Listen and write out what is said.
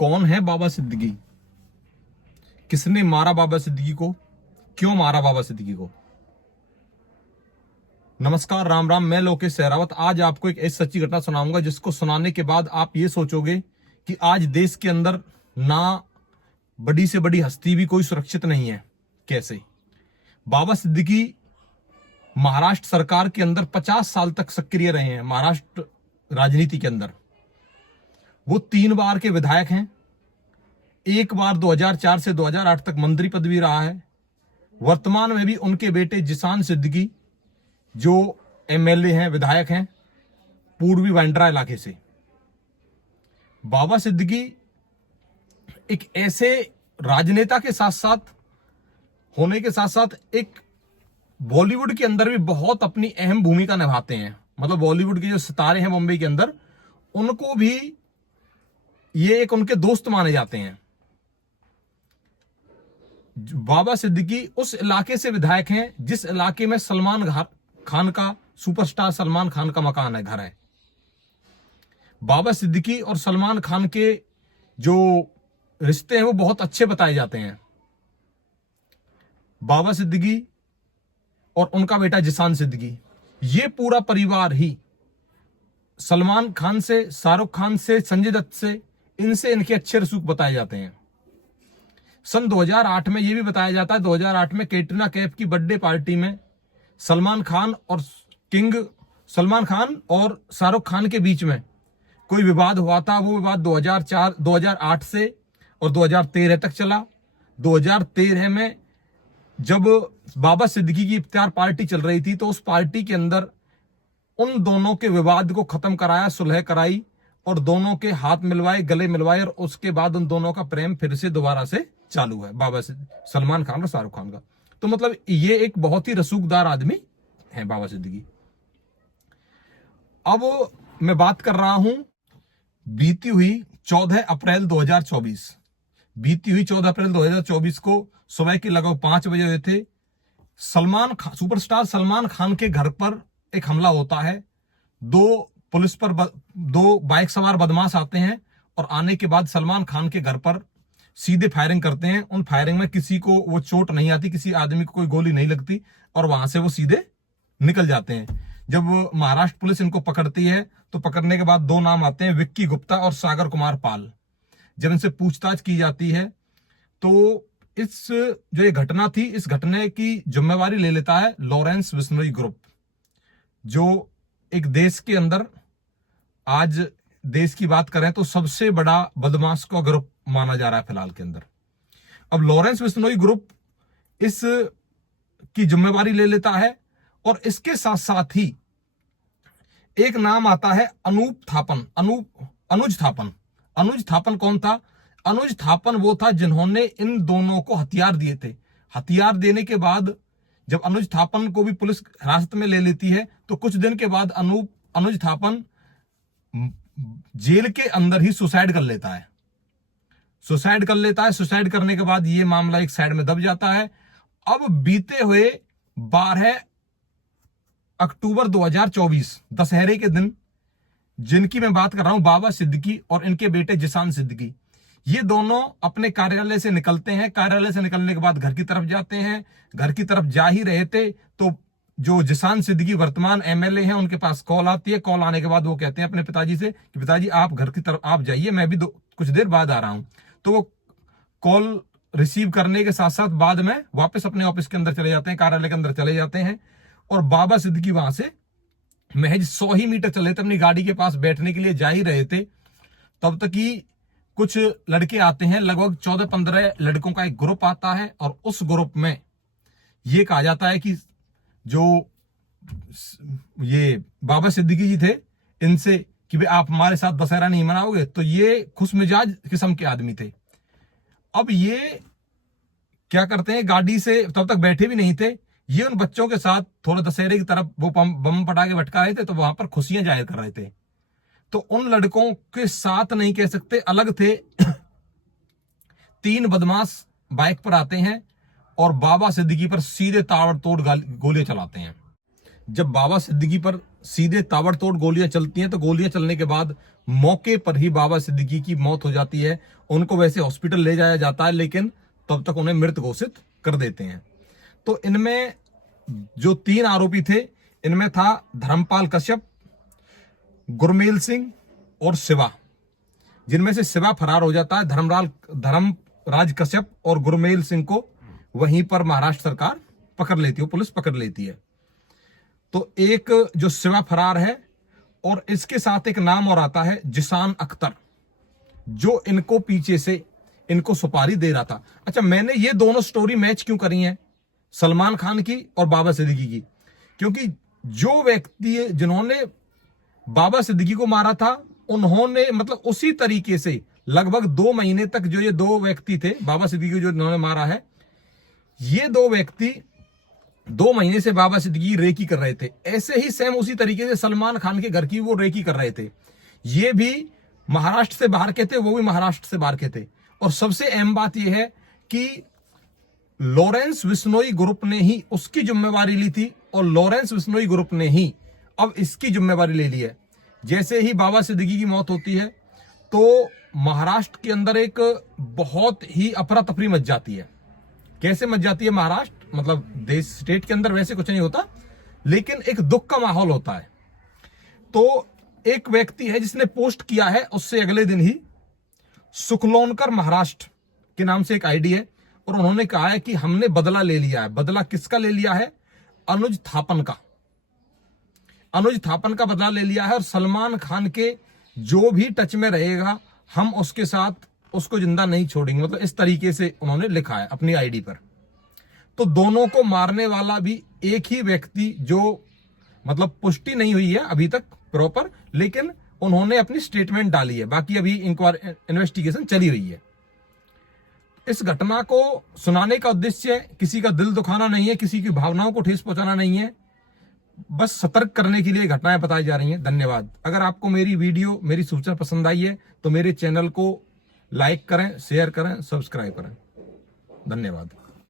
कौन है बाबा सिद्दीकी, किसने मारा बाबा सिद्दीकी को, क्यों मारा बाबा सिद्दीकी को। नमस्कार, राम राम। मैं लोकेश सहरावत आज आपको एक ऐसी सच्ची घटना सुनाऊंगा जिसको सुनाने के बाद आप ये सोचोगे कि आज देश के अंदर ना बड़ी से बड़ी हस्ती भी कोई सुरक्षित नहीं है। कैसे? बाबा सिद्दीकी महाराष्ट्र सरकार के अंदर 50 साल तक सक्रिय रहे हैं। महाराष्ट्र राजनीति के अंदर वो 3 बार के विधायक हैं। एक बार 2004 से 2008 तक मंत्री पदवी रहा है। वर्तमान में भी उनके बेटे जिसान सिद्दीकी जो एमएलए हैं, विधायक हैं पूर्वी बांद्रा इलाके से। बाबा सिद्दीकी एक ऐसे राजनेता के साथ साथ होने के साथ साथ एक बॉलीवुड के अंदर भी बहुत अपनी अहम भूमिका निभाते हैं। मतलब बॉलीवुड के जो सितारे हैं बॉम्बे के अंदर, उनको भी ये एक उनके दोस्त माने जाते हैं। बाबा सिद्दीकी उस इलाके से विधायक हैं जिस इलाके में सलमान खान का, सुपरस्टार सलमान खान का मकान है, घर है। बाबा सिद्दीकी और सलमान खान के जो रिश्ते हैं वो बहुत अच्छे बताए जाते हैं। बाबा सिद्दीकी और उनका बेटा जिसान सिद्दीकी, ये पूरा परिवार ही सलमान खान से, शाहरुख खान से, संजय दत्त से, इनसे इनके अच्छे रसूख बताए जाते हैं। सन 2008 में यह भी बताया जाता है, 2008 में कैटरीना कैफ की बर्थडे पार्टी में सलमान खान और शाहरुख खान के बीच में कोई विवाद हुआ था। वो विवाद 2008 से और 2013 तक चला। 2013 में जब बाबा सिद्दीकी की इफ्तार पार्टी चल रही थी तो उस पार्टी के अंदर उन दोनों के विवाद को खत्म कराया, सुलह कराई और दोनों के हाथ मिलवाए, गले मिलवाए, और उसके बाद उन दोनों का प्रेम फिर से दोबारा से चालू है, सलमान खान और शाहरुख खान का। तो मतलब ये एक बहुत ही रसूखदार आदमी है बाबा सिद्दीकी। अब मैं बात कर रहा हूं बीती हुई 14 अप्रैल 2024। बीती हुई 14 अप्रैल 2024 को सुबह के लगभग 5 बजे हुए थे। सुपरस्टार सलमान खान के घर पर एक हमला होता है। दो बाइक सवार बदमाश आते हैं और आने के बाद सलमान खान के घर पर सीधे फायरिंग करते हैं। उन फायरिंग में किसी को वो चोट नहीं आती, किसी आदमी को कोई गोली नहीं लगती और वहां से वो सीधे निकल जाते हैं। जब महाराष्ट्र पुलिस इनको पकड़ती है तो पकड़ने के बाद 2 नाम आते हैं, विक्की गुप्ता और सागर कुमार पाल। जब इनसे पूछताछ की जाती है तो इस जो ये घटना थी, इस घटने की जिम्मेवारी ले लेता है लॉरेंस बिश्नोई ग्रुप, जो एक देश के अंदर, आज देश की बात करें तो सबसे बड़ा बदमाश का ग्रुप माना जा रहा है फिलहाल के अंदर। अब लॉरेंस बिश्नोई ग्रुप इस की जिम्मेवारी ले लेता है और इसके साथ साथ ही एक नाम आता है अनुज थापन। अनुज थापन कौन था? अनुज थापन वो था जिन्होंने इन दोनों को हथियार दिए थे। हथियार देने के बाद जब अनुज थापन को भी पुलिस हिरासत में ले लेती है तो कुछ दिन के बाद अनुज थापन जेल के अंदर ही सुसाइड कर लेता है। सुसाइड करने के बाद ये मामला एक साइड में दब जाता है। अब बीते हुए 12 अक्टूबर 2024 दशहरे के दिन, जिनकी मैं बात कर रहा हूं, बाबा सिद्दीकी और इनके बेटे जिसान सिद्दीकी, ये दोनों अपने कार्यालय से निकलते हैं। कार्यालय से निकलने के बाद घर की तरफ जाते हैं। घर की तरफ जा ही रहे थे तो जो जिसान सिद्दीकी वर्तमान एमएलए हैं, उनके पास कॉल आती है। कॉल आने के बाद वो कहते हैं अपने पिताजी से कि पिताजी आप घर की तरफ आप जाइए, मैं भी कुछ देर बाद आ रहा हूं। तो वो कॉल रिसीव करने के साथ साथ बाद में वापस अपने ऑफिस के अंदर चले जाते हैं, कार्यालय के अंदर चले जाते हैं। और बाबा सिद्दीकी वहां से महज 100 ही मीटर चले थे, अपनी गाड़ी के पास बैठने के लिए जा ही रहे थे। तब तक ही कुछ लड़के आते हैं, लगभग 14-15 लड़कों का एक ग्रुप आता है और उस ग्रुप में ये कहा जाता है कि जो ये बाबा सिद्दीकी जी थे, इनसे कि भाई आप हमारे साथ दशहरा नहीं मनाओगे। तो ये खुशमिजाज किस्म के आदमी थे। अब ये क्या करते हैं, गाड़ी से तब तक बैठे भी नहीं थे, ये उन बच्चों के साथ थोड़ा दशहरे की तरफ वो बम पटाखे भटका रहे थे, तो वहां पर खुशियां जाहिर कर रहे थे। तो उन लड़कों के साथ नहीं कह सकते, अलग थे। 3 बदमाश बाइक पर आते हैं और बाबा सिद्दीकी पर सीधे ताबड़तोड़ गोलियां चलाते हैं। जब बाबा सिद्दीकी पर सीधे ताबड़तोड़ गोलियां चलती हैं तो गोलियां चलने के बाद मौके पर ही बाबा सिद्दीकी की मौत हो जाती है। उनको वैसे हॉस्पिटल ले जाया जाता है, लेकिन तब तक उन्हें मृत घोषित कर देते हैं। तो इनमें जो 3 आरोपी थे, इनमें था धर्मपाल कश्यप, गुरमेल सिंह और शिवा, जिनमें से शिवा फरार हो जाता है। धर्मराज कश्यप और गुरमेल सिंह को वहीं पर महाराष्ट्र सरकार पकड़ लेती है, पुलिस पकड़ लेती है। तो एक जो शिवा फरार है, और इसके साथ एक नाम और आता है जिसान अख्तर, जो इनको पीछे से इनको सुपारी दे रहा था। अच्छा, मैंने ये दोनों स्टोरी मैच क्यों करी है, सलमान खान की और बाबा सिद्दीकी की? क्योंकि जो व्यक्ति जिन्होंने बाबा सिद्दीकी को मारा था, उन्होंने मतलब उसी तरीके से लगभग 2 महीने तक जो ये 2 व्यक्ति थे, बाबा सिद्दीकी को जो इन्होंने मारा है, ये 2 व्यक्ति 2 महीने से बाबा सिद्दीकी रेकी कर रहे थे। ऐसे ही सेम उसी तरीके से सलमान खान के घर की वो रेकी कर रहे थे। ये भी महाराष्ट्र से बाहर के थे, वो भी महाराष्ट्र से बाहर के थे। और सबसे अहम बात यह है कि लॉरेंस बिश्नोई ग्रुप ने ही उसकी जिम्मेवारी ली थी, और लॉरेंस बिश्नोई ग्रुप ने ही अब इसकी जिम्मेवारी ले ली है। जैसे ही बाबा सिद्दीकी की मौत होती है, तो महाराष्ट्र के अंदर एक बहुत ही अफरा तफरी मच जाती है। कैसे मच जाती है? महाराष्ट्र मतलब देश स्टेट के अंदर वैसे कुछ नहीं होता, लेकिन एक दुख का माहौल होता है। तो एक व्यक्ति है जिसने पोस्ट किया है, उससे अगले दिन ही सुखलोनकर महाराष्ट्र के नाम से एक आईडी है, और उन्होंने कहा है कि हमने बदला ले लिया है। बदला किसका ले लिया है? अनुज थापन का। अनुज थापन का बदला ले लिया है, और सलमान खान के जो भी टच में रहेगा, हम उसके साथ उसको जिंदा नहीं छोड़ेंगे, मतलब इस तरीके से उन्होंने लिखा है अपनी आईडी पर। तो दोनों को मारने वाला भी एक ही व्यक्ति, जो मतलब पुष्टि नहीं हुई है अभी तक प्रॉपर, लेकिन उन्होंने अपनी स्टेटमेंट डाली है। बाकी अभी इंक्वायरी इन्वेस्टिगेशन चली हुई है। इस घटना को सुनाने का उद्देश्य किसी का दिल दुखाना नहीं है, किसी की भावनाओं को ठेस पहुंचाना नहीं है, बस सतर्क करने के लिए घटनाएं बताई जा रही हैं। धन्यवाद। अगर आपको मेरी वीडियो, मेरी सूचना पसंद आई है तो मेरे चैनल को लाइक करें, शेयर करें, सब्सक्राइब करें। धन्यवाद।